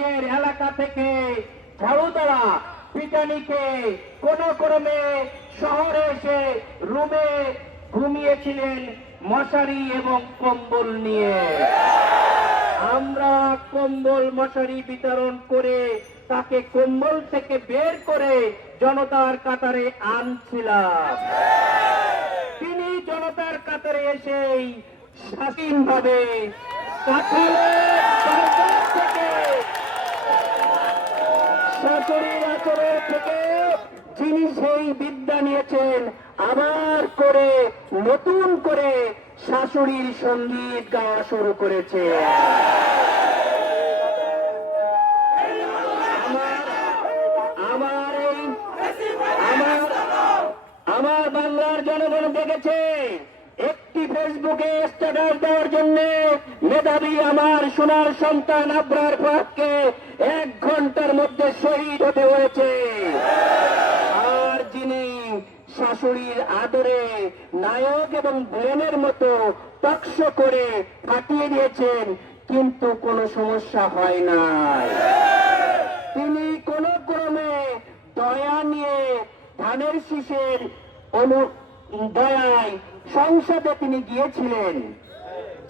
নিজের এলাকা থেকে ঝাড়ু দেওয়া পিটানিকে কোন ক্রমে শহরে এসে রুমে ঘুমিয়েছিলেন মশারি এবং কম্বল নিয়ে। আমরা কম্বল মশারি বিতরণ করে তাকে কম্বল থেকে বের করে জনতার কাতারে আনছিলাম। তিনি জনতার কাতারে এসেই স্বাধীনভাবে শাশুড়ির আচরণ থেকে যিনি সেই বিদ্যা নিয়েছেন, আবার করে নতুন করে শাশুড়ির সঙ্গীত গাওয়া শুরু করেছে। আমার বাংলার জনগণ দেখেছে একটি ফেসবুকে স্ট্যাটাস দেওয়ার জন্য মেধাবী আমার সোনার সন্তান আবরার ফারুককে 1 ঘন্টার মধ্যে শহীদ হতে হয়েছে। আর যিনি শাশুড়ির আদরে নায়ক এবং ভিলেনের মতো টকশো করে কাটিয়ে দিয়েছেন, কিন্তু কোনো সমস্যা হয় না। তিনি কোন ক্রমে দয়া নিয়ে ধানের শীষের দয়ায় সংসদে তিনি গিয়েছিলেন,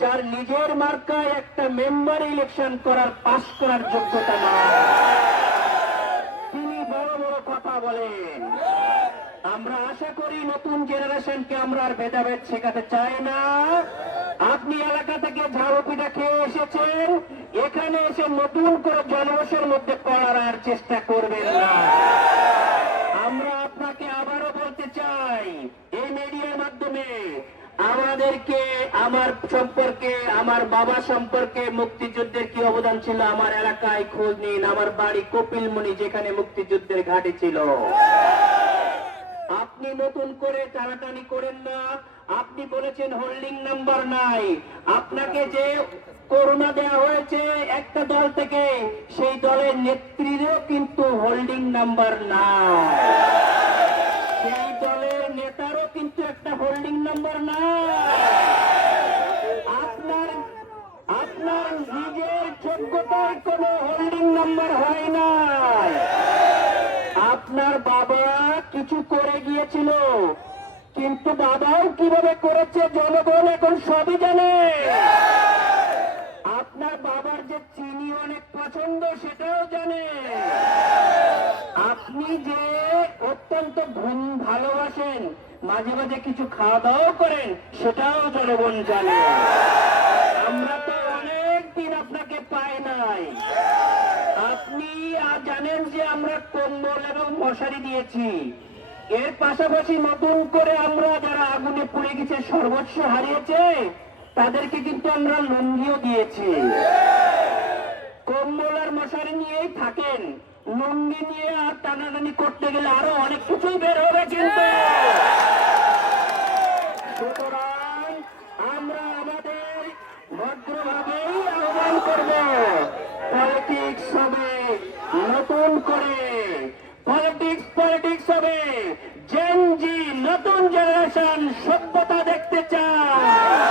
যার নিজের মার্কায় একটা মেম্বার ইলেকশন পাস করার যোগ্যতা নাই। তিনি বড় বড় কথা বলেন। আমরা আশা করি নতুন জেনারেশনকে আমরা আর ভেদাভেদ শেখাতে চাই না। আপনি এলাকা থেকে ঝাড়ু পিঠা খেয়ে এসেছেন, এখানে এসে নতুন করে জনরসের মধ্যে পড়ার চেষ্টা করবেন না। আমরা আপনাকে আবারও বলতে চাই এই মিডিয়ার মাধ্যমে, আমাদেরকে আমার সম্পর্কে, আমার বাবা সম্পর্কে মুক্তিযুদ্ধের কি অবদান ছিল আমার এলাকায় খোঁজ নিন। আমার বাড়ি কপিলমুনি, যেখানে মুক্তিযুদ্ধের ঘাঁটি ছিল। আপনি নতুন করে টানাটানি করেন না। আপনি বলেছেন হোল্ডিং নাম্বার নাই। আপনাকে যে করোনা দেওয়া হয়েছে একটা দল থেকে, সেই দলের নেত্রীরও কিন্তু হোল্ডিং নাম্বার নাই। সেই দলের নেতারও কিন্তু একটা হোল্ডিং নাম্বার নাই। আপনার নিজের যোগ্যতার কোন হোল্ডিং নাম্বার হয় নাই। আপনার বাবা কিছু করে গিয়েছিল, কিন্তু বাবাও কিভাবে করেছে জনগণ এখন সবই জানে। আপনার বাবার যে চিনি অনেক পছন্দ সেটাও জানে। আপনি যে অত্যন্ত ভালোবাসেন, মাঝে মাঝে কিছু খাওয়া দাওয়াও করেন, সেটাও জনগণ জানে। আমরা তো অনেক দিন আপনাকে পাই নাই। আপনি জানেন যে আমরা কম্বল এবং মশারি দিয়েছি। এর পাশাপাশি নতুন করে আমরা যারা আগুনে পুড়ে গেছে, সর্বস্ব হারিয়েছে, তাদেরকে কিন্তু আমরা লুঙ্গিও দিয়েছি। কম্বল আর মশারি নিয়েই থাকেন, লুঙ্গি নিয়ে আর টানাটানি করতে গেলে আরো অনেক কিছুই বের হবে। কিন্তু সুতরাং আমরা আমাদের ভদ্রভাবেই আহ্বান করব, পলিটিক্স হবে নতুন করে, পলিটিক্স হবে জেনজি, নতুন জেনারেশন সভ্যতা দেখতে চায়।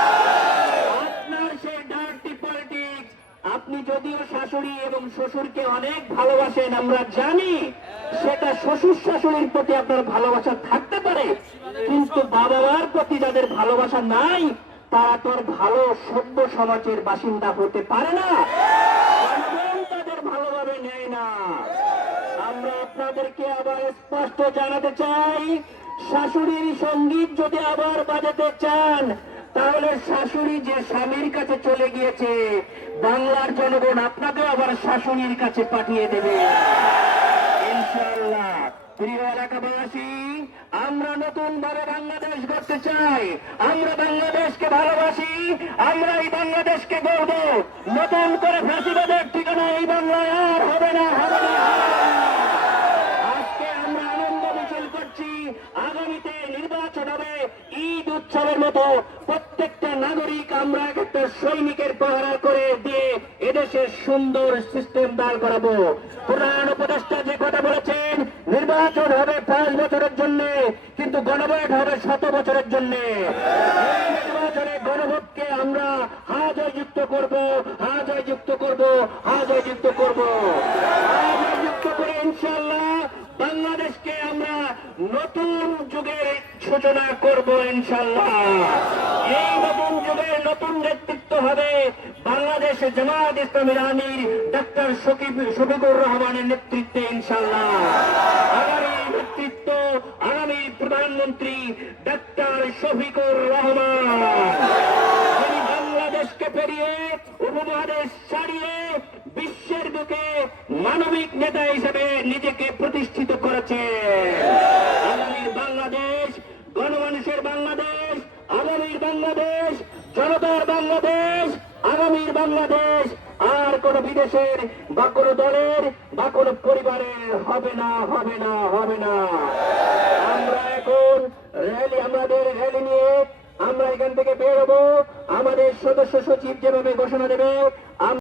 আপনার সেই ডার্টি পলিটিক্স, আপনি যদিও শাশুড়ি এবং শ্বশুরকে অনেক ভালোবাসেন, আমরা জানি সেটা শ্বশুর শাশুড়ির প্রতি আপনার ভালোবাসা থাকতে পারে, কিন্তু বাবা মার প্রতি যাদের ভালোবাসা নাই, তারা তো আর ভালো সভ্য সমাজের বাসিন্দা হতে পারে না। তাদের ভালোভাবে নেয় না। আমরা আপনাদেরকে আবার স্পষ্ট জানাতে চাই, শাশুড়ির সঙ্গীত যদি আবার বাজাতে চান, তাহলে শাশুড়ি যে স্বামীর কাছে চলে গিয়েছে, বাংলার জনগণ আপনাকে আবার শাশুড়ির কাছে পাঠিয়ে দেবে ইনশাআল্লাহ। প্রিয় এলাকাবাসী, আমরা নতুন ভাবে বাংলাদেশ গড়তে চাই। আমরা বাংলাদেশকে ভালোবাসি। আমরা এই বাংলাদেশকে গড়ব। নতুন করে ফাঁসিবাদের ঠিকানা এই বাংলায় আর হবে না, হবে না। আজকে আমরা আনন্দ মিছিল করছি, আগামীতে নির্বাচন হবে। ঈদ উৎসবের মতো প্রত্যেকটা নাগরিক আমরা একটা সৈনিকের পাহারা করে দিয়ে এদেশের সুন্দর সিস্টেম দাঁড় করাবো। প্রধান উপদেষ্টা যে কথা বলেছেন, নির্বাচন হবে 5 বছরের জন্য, কিন্তু গণভোট হবে 100 বছরের জন্য। নির্বাচনে গণভোটকে আমরা হাজয়যুক্ত করব, হাজয়যুক্ত করব, হাজয়যুক্ত করব। সূচনা করব ইনশাআল্লাহ। এই নতুন যুগের নতুন নেতৃত্ব হবে বাংলাদেশ জামায়াত ইসলামীর আমির ডাক্তার শফিকুর রহমানের নেতৃত্বে ইনশাআল্লাহ। আগামী নেতৃত্ব আগামী প্রধানমন্ত্রী ডাক্তার শফিকুর রহমান, যিনি বাংলাদেশকে পেরিয়ে উপমহাদেশ ছাড়িয়ে বিশ্বের বুকে মানবিক নেতা হিসেবে নিজেকে প্রতিষ্ঠিত করেছে। আগামীর বাংলাদেশ গণমানুষের বাংলাদেশ, আগামীর বাংলাদেশ জনতার বাংলাদেশ, আগামীর বাংলাদেশ আর কোন বিদেশের বা কোন দলের বা কোন পরিবারের হবে না, হবে না, হবে না। আমরা এখন আমাদের র্যালি নিয়ে আমরা এখান থেকে বের হবো। আমাদের সদস্য সচিব যেভাবে ঘোষণা দেবে আমরা